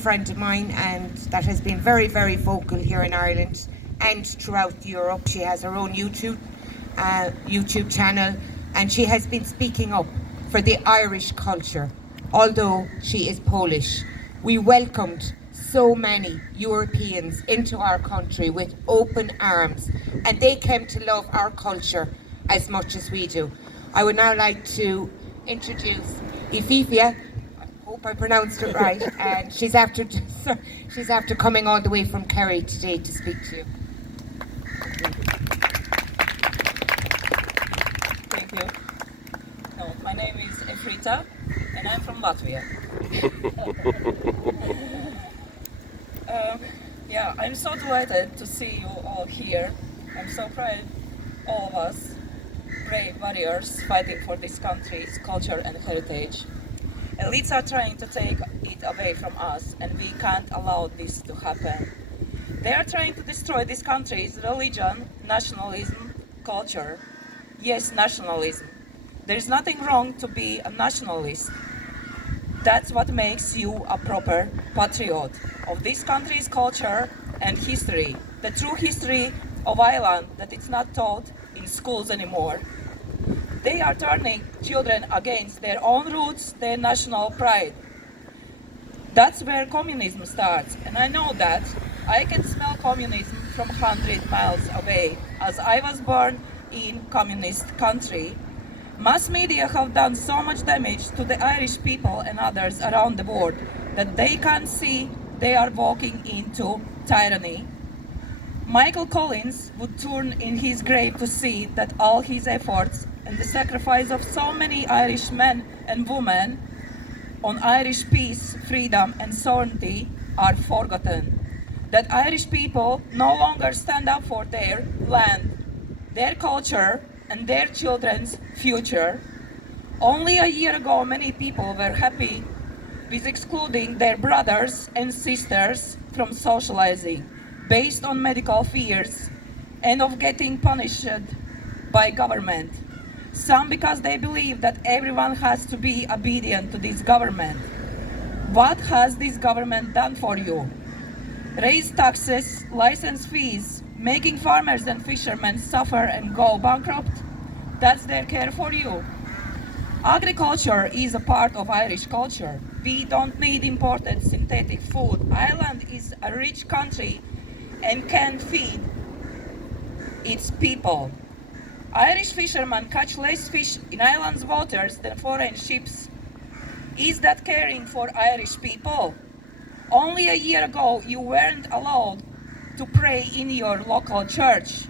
friend of mine and that has been very, very vocal here in Ireland and throughout Europe. She has her own YouTube channel, and she has been speaking up for the Irish culture, although she is Polish. We welcomed so many Europeans into our country with open arms, and they came to love our culture as much as we do. I would now like to introduce Eire. I hope I pronounced it right, and she's after coming all the way from Kerry today to speak to you. Thank you. No, my name is Eire, and I'm from Latvia. Yeah, I'm so delighted to see you all here. I'm so proud, all of us, brave warriors fighting for this country's culture and heritage. Elites are trying to take it away from us, and we can't allow this to happen. They are trying to destroy this country's religion, nationalism, culture. Yes, nationalism. There is nothing wrong to be a nationalist. That's what makes you a proper patriot of this country's culture and history, the true history of Ireland that it's not taught in schools anymore. They are turning children against their own roots, their national pride. That's where communism starts, and I know that. I can smell communism from 100 miles away, as I was born in communist country. Mass media have done so much damage to the Irish people and others around the world that they can't see they are walking into tyranny. Michael Collins would turn in his grave to see that all his efforts and the sacrifice of so many Irish men and women on Irish peace, freedom and sovereignty are forgotten. That Irish people no longer stand up for their land, their culture and their children's future. Only a year ago, many people were happy with excluding their brothers and sisters from socializing based on medical fears and of getting punished by government. Some because they believe that everyone has to be obedient to this government. What has this government done for you? Raise taxes, license fees, making farmers and fishermen suffer and go bankrupt? That's their care for you. Agriculture is a part of Irish culture. We don't need imported synthetic food. Ireland is a rich country and can feed its people. Irish fishermen catch less fish in Ireland's waters than foreign ships. Is that caring for Irish people? Only a year ago, you weren't allowed to pray in your local church.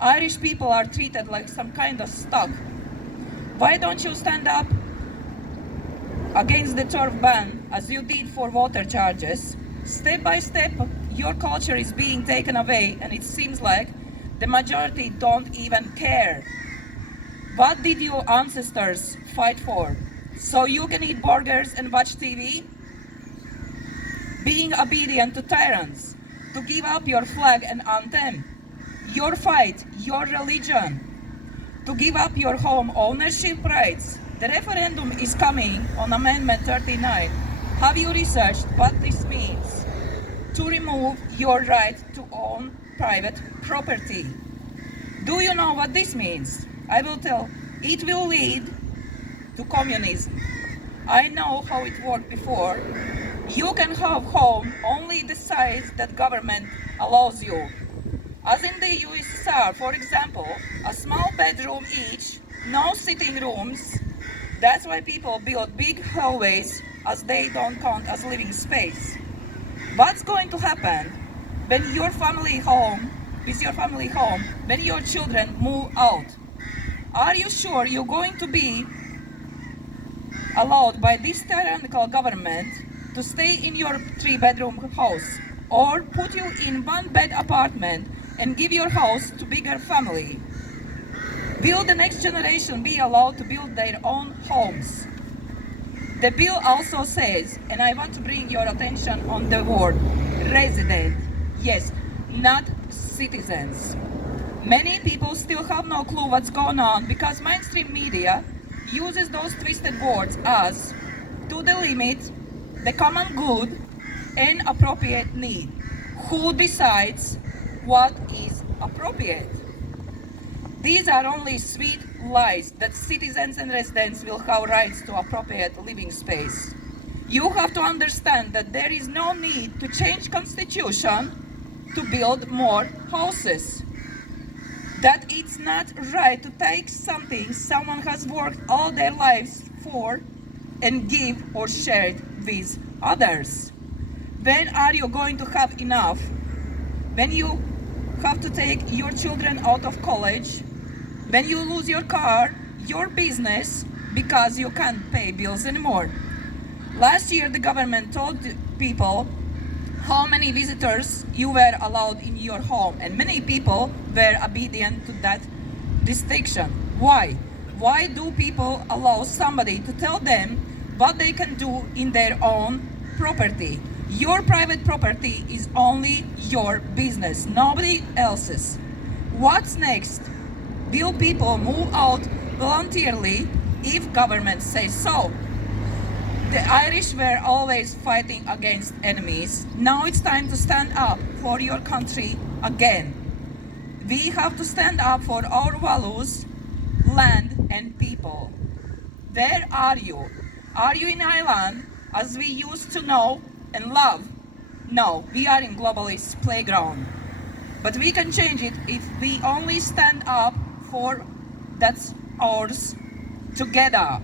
Irish people are treated like some kind of stock. Why don't you stand up against the turf ban as you did for water charges? Step by step, your culture is being taken away, and it seems like the majority don't even care. What did your ancestors fight for? So you can eat burgers and watch TV? Being obedient to tyrants, to give up your flag and anthem, your fight, your religion, to give up your home ownership rights. The referendum is coming on Amendment 39. Have you researched what this means? To remove your right to own private property. Do you know what this means? I will tell. It will lead to communism. I know how it worked before. You can have home only the size that government allows you. As in the USSR, for example, a small bedroom each, no sitting rooms. That's why people build big hallways, as they don't count as living space. What's going to happen when with your family home, when your children move out? Are you sure you're going to be allowed by this tyrannical government to stay in your 3-bedroom house, or put you in 1-bed apartment and give your house to bigger family? Will the next generation be allowed to build their own homes? The bill also says, and I want to bring your attention on the word resident. Yes, not citizens. Many people still have no clue what's going on because mainstream media uses those twisted words as to the limit, the common good, inappropriate need. Who decides what is appropriate? These are only sweet lies that citizens and residents will have rights to appropriate living space. You have to understand that there is no need to change constitution to build more houses. That it's not right to take something someone has worked all their lives for and give or share it with others. When are you going to have enough? When you have to take your children out of college? When you lose your car, your business, because you can't pay bills anymore? Last year, the government told people how many visitors you were allowed in your home, and many people were obedient to that restriction. Why? Why do people allow somebody to tell them what they can do in their own property? Your private property is only your business, nobody else's. What's next? Will people move out voluntarily if government says so? The Irish were always fighting against enemies. Now it's time to stand up for your country again. We have to stand up for our values, land and people. Where are you? Are you in Ireland as we used to know and love? No, we are in globalist playground. But we can change it if we only stand up for that's ours together.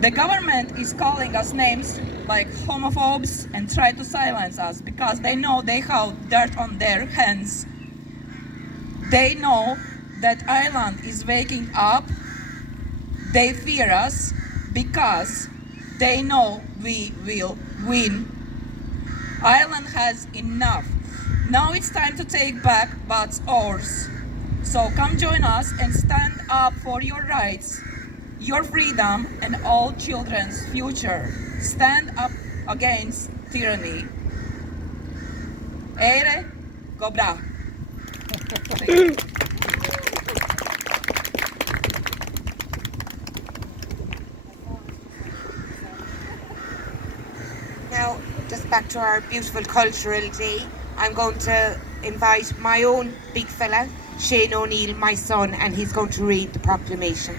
The government is calling us names like homophobes and try to silence us because they know they have dirt on their hands. They know that Ireland is waking up. They fear us because they know we will win. Ireland has enough. Now it's time to take back what's ours. So come join us and stand up for your rights, your freedom, and all children's future. Stand up against tyranny. Eire, go Bruff. Now, just back to our beautiful cultural day, I'm going to invite my own big fella, Shane O'Neill, my son, and he's going to read the proclamation.